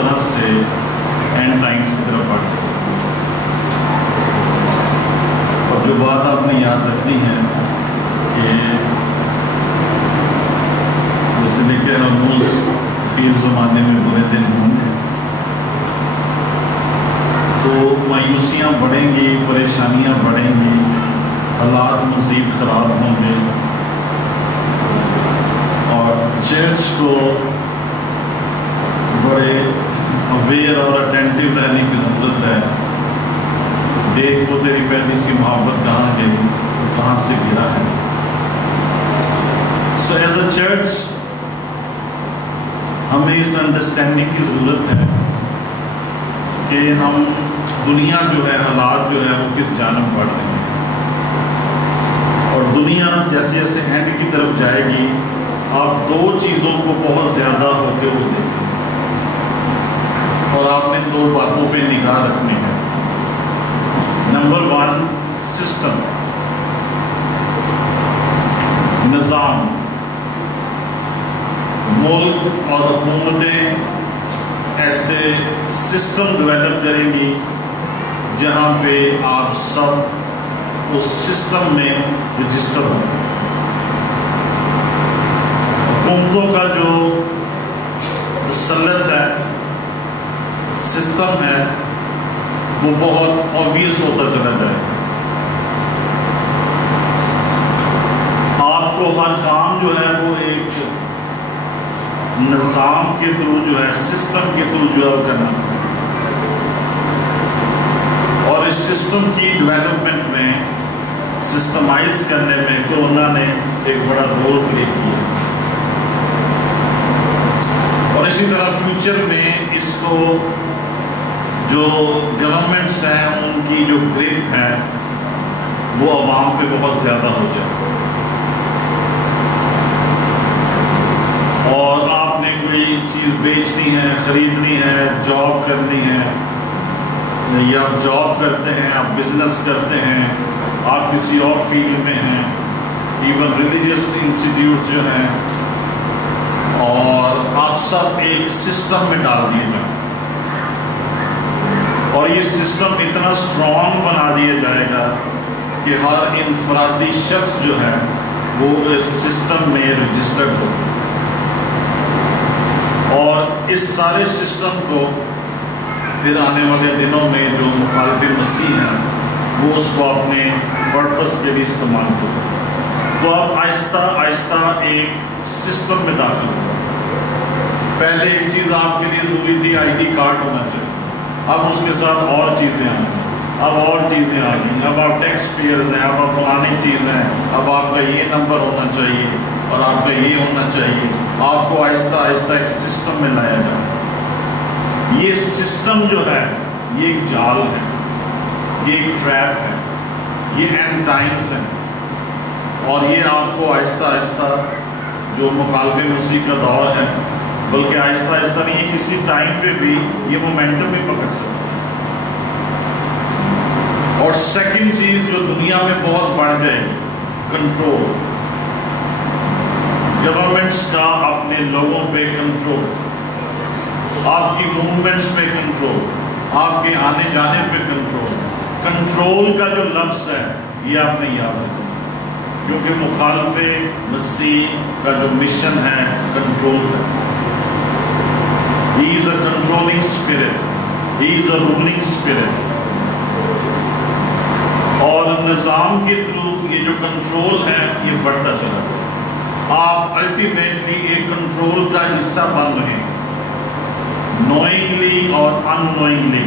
طرح سے and Times کی طرف بڑھ جائے. اور جو بات آپ نے یاد رکھنی ہے کہ جیسے دیکھیں رموز اخیر زمانے میں برے دن ہوں گے تو مایوسیاں بڑھیں گی، پریشانیاں بڑھیں گی، حالات مزید خراب ہوں گے، اور چرچ کو بڑے اویئر اور اٹینٹیو رہنے کی ضرورت ہے. دیکھ وہ تیری پہلی سی محبت کہاں گئی، کہاں سے گرا ہے. سو ایز اے چرچ ہمیں اس انڈرسٹینڈنگ کی ضرورت ہے کہ ہم دنیا جو ہے، حالات جو ہے وہ کس جانب بڑھ رہے ہیں، اور دنیا جیسے جیسے اینڈ کی طرف جائے گی آپ دو چیزوں کو بہت زیادہ ہوتے ہوئے دیکھیں گے، اور آپ نے دو باتوں پہ نگاہ رکھنی ہے. نمبر 1 سسٹم، نظام. ملک اور حکومتیں ایسے سسٹم ڈیولپ کریں گی جہاں پہ آپ سب اس سسٹم میں رجسٹر ہوں. حکومتوں کا جو تسلط ہے، سسٹم ہے، وہ بہت obvious ہوتا چلا جائے. آپ کو ہر کام جو ہے وہ ایک نظام کے تھرو جو ہے، سسٹم کے تھرو جو ہے کرنا، اور اس سسٹم کی ڈیولپمنٹ میں، سسٹمائز کرنے میں کورونا نے ایک بڑا رول پلے کیا. اور اسی طرح فیوچر میں اس کو جو گورنمنٹس ہیں ان کی جو گریپ ہے وہ عوام پہ بہت زیادہ ہو جائے. اور آپ نے کوئی چیز بیچنی ہے، خریدنی ہے، جاب کرنی ہے، یا آپ جاب کرتے ہیں، آپ بزنس کرتے ہیں، آپ کسی اور فیلڈ میں ہیں، ایون ریلیجیس انسٹیٹیوٹ جو ہیں، اور آپ سب ایک سسٹم میں ڈال دیے گئے، اور یہ سسٹم اتنا اسٹرانگ بنا دیا جائے گا کہ ہر انفرادی شخص جو ہے وہ اس سسٹم میں رجسٹرڈ ہو، اور اس سارے سسٹم کو پھر آنے والے دنوں میں جو مخالف مسیح ہیں وہ اس کو اپنے پرپس کے لیے استعمال کریں. تو اب آہستہ آہستہ ایک سسٹم میں داخل ہو. پہلے ایک چیز آپ کے لیے ضروری تھی، ID کارڈ ہونا چاہیے. اب اس کے ساتھ اور چیزیں آ گئی، اب اور چیزیں آ گئی، اب آپ ٹیکس پیئرز ہیں، اب آپ فلانی چیز ہیں، اب آپ کا یہ نمبر ہونا چاہیے اور آپ کا یہ ہونا چاہیے. آپ کو آہستہ آہستہ ایک سسٹم میں لایا جائے. یہ سسٹم جو ہے یہ ایک جال ہے، یہ ایک ٹریپ ہے، یہ اینڈ ٹائمز ہیں، اور یہ آپ کو آہستہ آہستہ جو مخالف مسیح کا دور ہے، بلکہ آہستہ آہستہ نہیں، یہ کسی ٹائم پہ بھی یہ مومنٹم بھی پکڑ سکتا ہے. اور سیکنڈ چیز جو دنیا میں بہت بڑھ جائے گی، کنٹرول. گورنمنٹس کا اپنے لوگوں پہ کنٹرول، آپ کی موومنٹس پہ کنٹرول، آپ کے آنے جانے پہ کنٹرول. کنٹرول کا جو لفظ ہے یہ آپ نے یاد رکھنا، کیونکہ مخالف مسیح کا جو مشن ہے کنٹرول ہے. He is a controlling spirit. He is a ruling spirit. اور نظام کے تھرو یہ جو کنٹرول ہے یہ بڑھتا چلا گیا. آپ الٹیمیٹلی ایک کنٹرول کا حصہ بن رہے ہیں. نوئنگلی اور ان نوئنگلی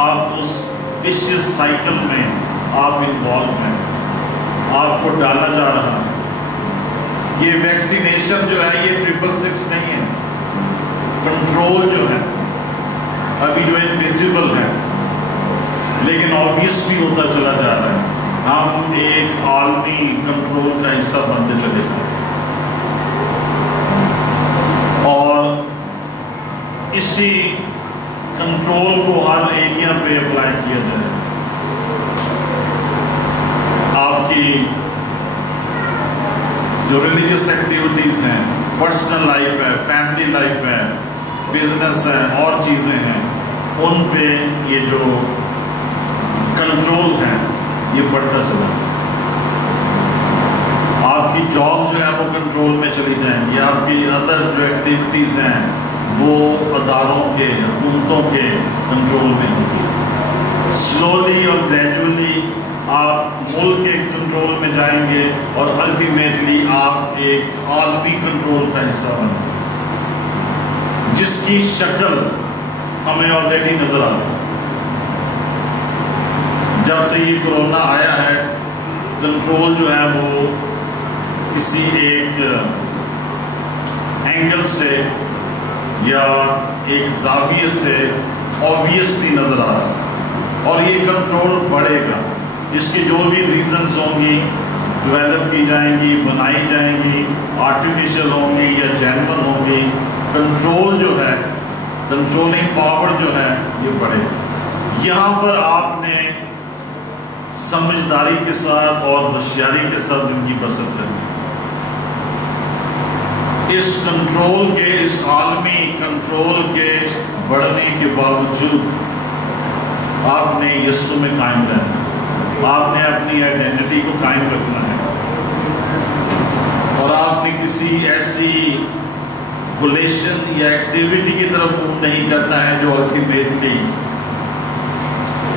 آپ اس وشیس سائیکل میں آپ انوالو ہیں، آپ کو ڈالا جا رہا ہے. یہ ویکسینیشن جو ہے یہ 666 نہیں ہے. کنٹرول جو ہے ابھی جو انویزیبل ہے لیکن آبویس بھی ہوتا چلا جا رہا ہے. ہم ایک عالمی کنٹرول کا حصہ بنتے چلے جا رہے ہیں، اور اسی کنٹرول کو ہر ایریا پہ اپلائی کیا جائے. آپ کی جو ریلیجیس ایکٹیویٹیز ہیں، پرسنل لائف ہے، فیملی لائف ہے، بزنس ہیں اور چیزیں ہیں ان پہ یہ جو کنٹرول ہے یہ بڑھتا چلا جائے. آپ کی جاب جو ہے وہ کنٹرول میں چلی جائیں گی. آپ کی ادر جو ایکٹیویٹیز ہیں وہ اداروں کے حکومتوں کے کنٹرول میں ہوگی. سلولی اور گریجولی آپ ملک کے کنٹرول میں جائیں گے اور الٹیمیٹلی آپ ایک عالمی کنٹرول کا حصہ بنیں گے جس کی شکل ہمیں آلریڈی نظر آ رہی ہے. جب سے یہ کورونا آیا ہے کنٹرول جو ہے وہ کسی ایک اینگل سے یا ایک زاویے سے آبویسلی نظر آ رہا ہے اور یہ کنٹرول بڑھے گا. اس کی جو بھی ریزنز ہوں گی ڈیولپ کی جائیں گی, بنائی جائیں گی, آرٹیفیشل ہوں گی یا جینون ہوں گی, کنٹرول جو ہے, کنٹرولنگ پاور جو ہے یہ بڑھے گا. یہاں پر آپ نے سمجھداری کے ساتھ اور ہوشیاری کے ساتھ زندگی بسر کرنی. اس کنٹرول کے, اس عالمی کنٹرول کے بڑھنے کے باوجود آپ نے یسوع میں قائم رہنا ہے. آپ نے اپنی آئیڈینٹی کو قائم رکھنا ہے اور آپ نے کسی ایسی کولیشن یا ایکٹیویٹی کی طرف موو نہیں کرنا ہے جو الٹیمیٹلی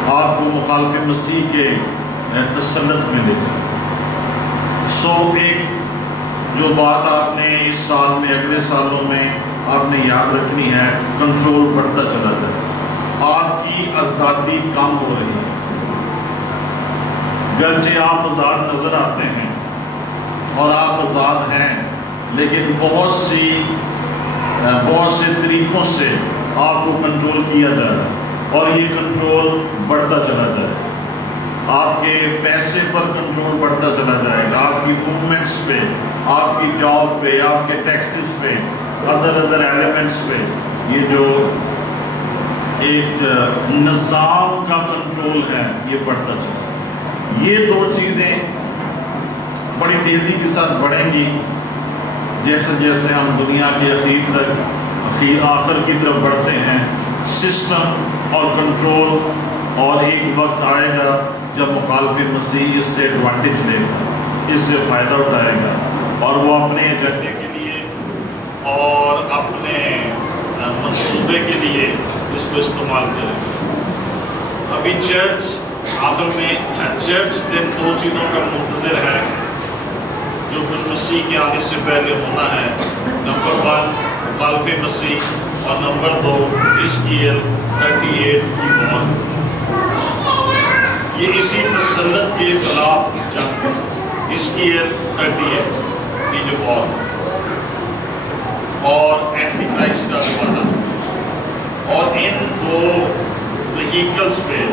آپ کو مخالف مسیح کے تسلط میں لے جائے. ایک جو بات آپ نے اس سال میں, اگلے سالوں میں آپ نے یاد رکھنی ہے, کنٹرول بڑھتا چلا جائے. آپ کی آزادی کم ہو رہی ہے. گرچہ آپ آزاد نظر آتے ہیں اور آپ آزاد ہیں, لیکن بہت سے طریقوں سے آپ کو کنٹرول کیا جا رہا ہے اور یہ کنٹرول بڑھتا چلا جائے. آپ کے پیسے پر کنٹرول بڑھتا چلا جائے گا, آپ کی موومنٹس پہ, آپ کی جاب پہ, آپ کے ٹیکسز پہ, ادر ایلیمنٹس پہ. یہ جو ایک نظام کا کنٹرول ہے یہ بڑھتا چلا. یہ دو چیزیں بڑی تیزی کے ساتھ بڑھیں گی جیسے جیسے ہم دنیا کے آخر کی طرف بڑھتے ہیں. سسٹم اور کنٹرول, اور ایک وقت آئے گا جب مخالف مسیح اس سے ایڈوانٹیج لے گا, اس سے فائدہ اٹھائے گا اور وہ اپنے ایجنڈے کے لیے اور اپنے منصوبے کے لیے اس کو استعمال کرے گا. ابھی چرچ آخر میں چرچ دن دو چیزوں کا منتظر ہے جو مسیح کے آنے سے پہلے ہونا ہے. نمبر 1 مخالف مسیح اور نمبر 2 حزقیل 38 کی موت. یہ اسی تسلط کے خلاف جنگ, حزقیل 38 کی جو موت اور اینٹی کرائسٹ کا زمانہ. اور ان دو وہیکلز پہ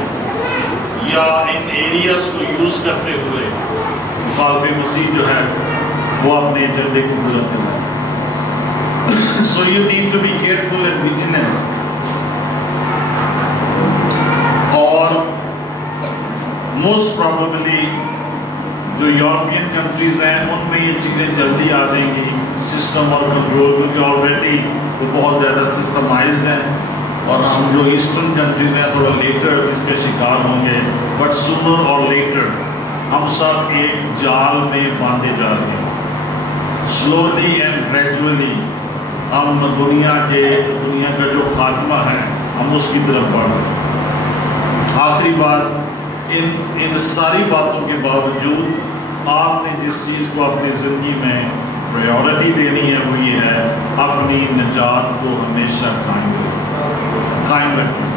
یا ان ایریاز کو یوز کرتے ہوئے مخالف مسیح جو ہے وہ اپنے ایجنڈے کو پورا کرتا ہے. So you need to be careful and vigilant. اور موسٹ پرابیبلی جو یورپین کنٹریز ہیں ان میں یہ چیزیں جلدی آ جائیں گی, سسٹم اور کنٹرول, کیونکہ آلریڈی وہ بہت زیادہ سسٹمائزڈ ہیں اور ہم جو ایسٹرن کنٹریز ہیں تھوڑا لیٹر اس کے شکار ہوں گے. بٹ سونر اور لیٹر ہم سب ایک جال میں باندھے جا رہے ہیں. سلولی اینڈ گریجولی ہم دنیا کا جو خاتمہ ہے ہم اس کی طرف بڑھ رہے ہیں. آخری بات, ان ساری باتوں کے باوجود آپ نے جس چیز کو اپنی زندگی میں پریورٹی دینی ہے وہ یہ ہے اپنی نجات کو ہمیشہ قائم رکھیں.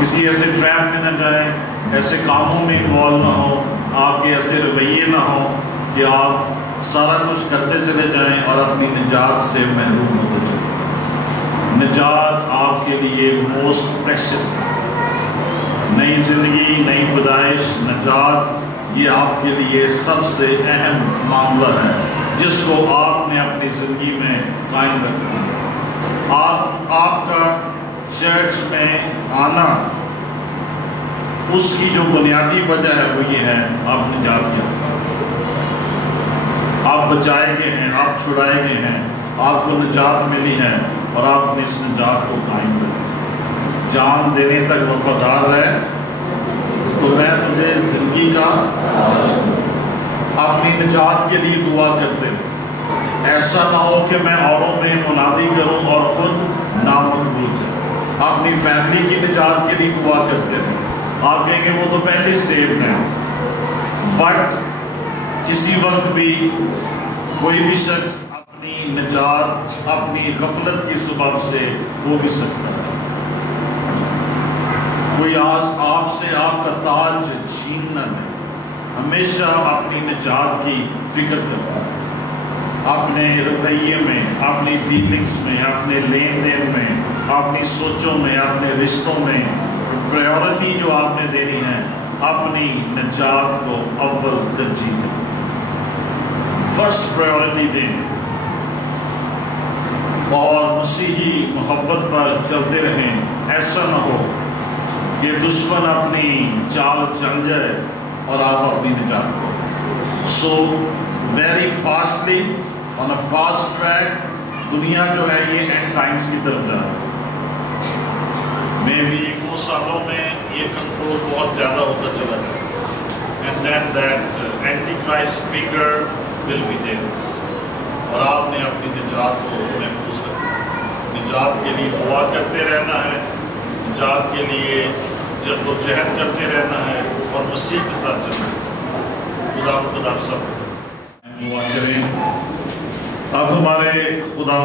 کسی ایسے ٹریپ میں نہ جائیں, ایسے کاموں میں انوالو نہ ہو, آپ کے ایسے رویے نہ ہوں کہ آپ سارا کچھ کرتے چلے جائیں اور اپنی نجات سے محروم ہوتے چلے. نجات آپ کے لیے موسٹ پریشس ہے. نئی زندگی, نئی پیدائش, نجات یہ آپ کے لیے سب سے اہم معاملہ ہے جس کو آپ نے اپنی زندگی میں قائم رکھنا ہے. آپ کا چرچ میں آنا اس کی جو بنیادی وجہ ہے وہ یہ ہے آپ نجات یافتہ, آپ بچائے گئے ہیں, آپ چھڑائے گئے ہیں, آپ کو نجات ملی ہے اور آپ نے اس نجات کو قائم رکھا، جان دینے تک وفادار رہے تو میں تجھے زندگی کا اپنی نجات کے لیے دعا کرتے ہیں۔ ایسا نہ ہو کہ میں اوروں میں منادی کروں اور خود نامقبول کروں۔ اپنی فیملی کی نجات کے لیے دعا کرتے ہیں۔ آپ کہیں گے وہ تو پہلے سیو ہیں، بٹ کسی وقت بھی کوئی بھی شخص اپنی نجات اپنی غفلت کی سبب سے ہو بھی سکتا ہے۔ کوئی آج آپ سے آپ کا تاج چھیننا ہے، ہمیشہ اپنی نجات کی فکر کرتا ہے، اپنے رویے میں، اپنی ڈیلنگز میں، اپنے لین دین میں، اپنی سوچوں میں، اپنے رشتوں میں پریورٹی جو آپ نے دینی ہے، اپنی نجات کو اول ترجیح دیں، فرسٹ پریورٹی دیں اور مسیحی محبت پر چلتے رہیں۔ ایسا نہ ہو کہ دشمن اپنی چال چل جائے اور آپ اپنی نجات کو۔ So very fastly on a fast track دنیا جو ہے یہ اینڈ ٹائمز کی طرف جا رہا ہے۔ میں بھی 2 سالوں میں یہ کنٹرول بہت زیادہ ہوتا چلا جائے and then that antichrist figure will be there, اور آپ نے اپنی نجات کو محفوظ رکھنا، نجات کے لیے دعا کرتے رہنا ہے، نجات کے لیے جد و جہد کرتے رہنا ہے اور مسیح کے ساتھ چلنا ہے۔ خدا سب دعا کریں۔ اب ہمارے خدا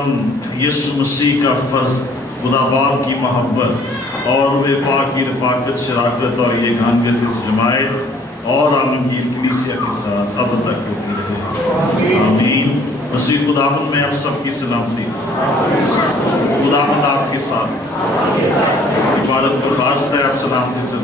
یسوع مسیح کا فضل، خدا باپ کی محبت اور روح پاک کی رفاقت، شراکت اور یہ گانگت اس جماعت اور عالمگیر کلیسیا کے ساتھ اب تک ہوتی رہے، آمین۔ مسیح خداوند میں آپ سب کی سلامتی، خداوند آپ کے ساتھ، عبادت برخاست ہے، آپ سلامتی سے